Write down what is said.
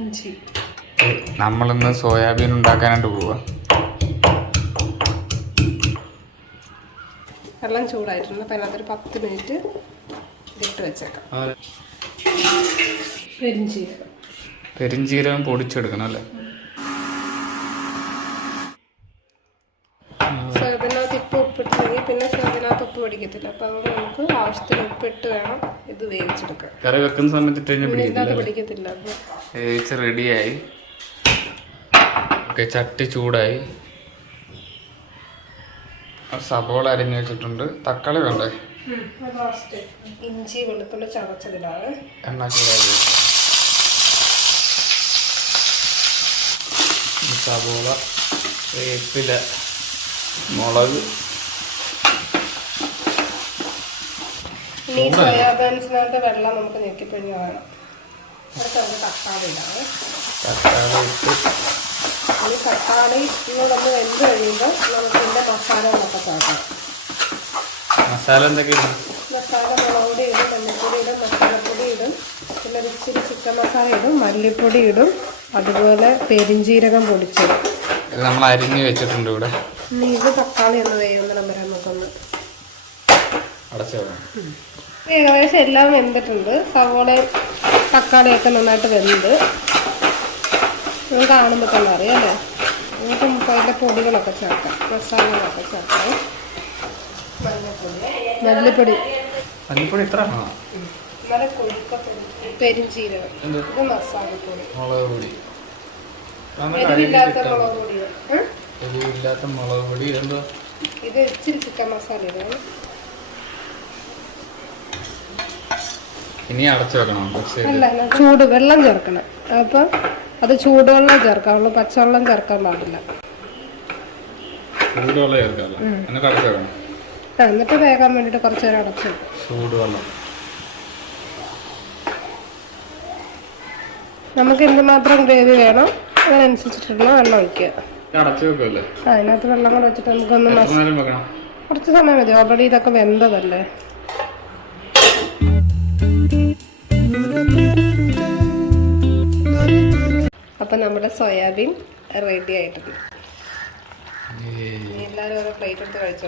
ഇഞ്ചി. നമ്മളിന്ന് സോയാബീൻ ഉണ്ടാക്കാനായിട്ട് പോവാ. വെള്ളം ചൂടായിട്ടുണ്ട്. അപ്പം അതിനകത്തൊരു 10 മിനിറ്റ് ഇട്ട് വെച്ചേക്കാം. പെരിഞ്ചീരകം പൊടിച്ചെടുക്കണം അല്ലേ? സോയാബീനകത്ത് ഇപ്പം ഉപ്പിട്ടില്ലെങ്കിൽ പിന്നെ സോയാബീനകത്ത് ഉപ്പ് പിടിക്കത്തില്ല. അപ്പം അതുകൊണ്ട് നമുക്ക് ആവശ്യത്തിന് ഉപ്പിട്ട് വേണം ഇത് വേവിച്ചെടുക്കാൻ. കറി വെക്കുന്ന സമയത്ത് പിടിക്കത്തില്ല. വേവിച്ച് റെഡിയായി. ഓക്കെ, ചട്ടി ചൂടായി. സബോള അരിഞ്ഞു വെച്ചിട്ടുണ്ട്. തക്കാളി വേണ്ടേ? ഇഞ്ചി വെളുത്തുള്ളി ചതച്ചതിലാണ്. എണ്ണ ചൂടായി. സബോള, വേപ്പില, മുളക്. ഇനി സോയാബീൻസിനകത്ത് വെള്ളം നമുക്ക് ഞെക്കിപ്പിഴിഞ്ഞ് വേണം. അടുത്ത് നമുക്ക് തക്കാളി ഇടാണ്. ഈ തക്കാളി ഇങ്ങോട്ടൊന്ന് വെന്ത് കഴിയുമ്പോൾ നമുക്ക് ഇതിൻ്റെ മസാലകളൊക്കെ ചേർക്കാം. മസാല എന്തൊക്കെയാണ്? മസാല മുളക് പൊടി ഇടും, മല്ലിപ്പൊടി ഇടും, മസാലപ്പൊടി ഇടും, പിന്നെ ഇച്ചിരി ചിക്കൻ മസാല ഇടും, മല്ലിപ്പൊടി ഇടും, അതുപോലെ പെരിഞ്ചീരകം പൊടിച്ചിടും. ഇത് നമ്മൾ അരിഞ്ഞ് വെച്ചിട്ടുണ്ട് ഇവിടെ. ഇനി ഇത് തക്കാളി ഒന്ന് വേകുന്നിടം വരെ നമുക്കൊന്ന് അടച്ചു. ഏകദേശം എല്ലാം വെന്തിട്ടുണ്ട്. സവോളയും തക്കാളിയൊക്കെ നന്നായിട്ട് വെന്ത് കാണുമ്പോൾ തന്നെ അറിയാം അല്ലേ? നമുക്ക് അതിൻ്റെ പൊടികളൊക്കെ ചേർക്കാം, മസാലകളൊക്കെ ചേർക്കാം. മല്ലിപ്പൊടി എത്ര? നല്ല കൊഴുക്കപ്പൊടി, പെരിഞ്ചീരകം, ഇത് മസാലപ്പൊടി, മുളക് പൊടി, എരിവില്ലാത്ത മുളക് പൊടി, എരിവില്ലാത്ത മുളക് പൊടി, ഇത് ഇച്ചിരി ചിക്കൻ മസാല ഇടാണ്. ഇനി അടച്ചു വെക്കണം. അല്ല, ചൂട് വെള്ളം ചേർക്കണം. അപ്പം അത് ചൂടുവെള്ളം ചേർക്കാവുള്ളൂ, പച്ചവെള്ളം ചേർക്കാൻ പാടില്ല. ചൂടുവെള്ളം ചേർക്കാമല്ലോ. എന്നിട്ട് അടച്ചു വെക്കണം. എന്നിട്ട് വേകാൻ വേണ്ടിയിട്ട് കുറച്ച് നേരം അടച്ചു. ചൂടുവെള്ളം നമുക്ക് എന്തുമാത്രം ഗ്രേവി വേണം അതിനനുസരിച്ചിട്ടുള്ള വെള്ളം ഒഴിക്കുക. അടച്ചു വെക്കുമല്ലേ? അതിനകത്ത് വെള്ളം കൂടെ വെച്ചിട്ട് നമുക്കൊന്ന് കുറച്ച് സമയം മതി. ഓൾറെഡി ഇതൊക്കെ വെന്തതല്ലേ. അപ്പം നമ്മുടെ സോയാബീൻ റെഡി ആയിട്ടുണ്ട്. എല്ലാവരും ഓരോ പ്ലേറ്റ് എടുത്ത് കഴിച്ചോ.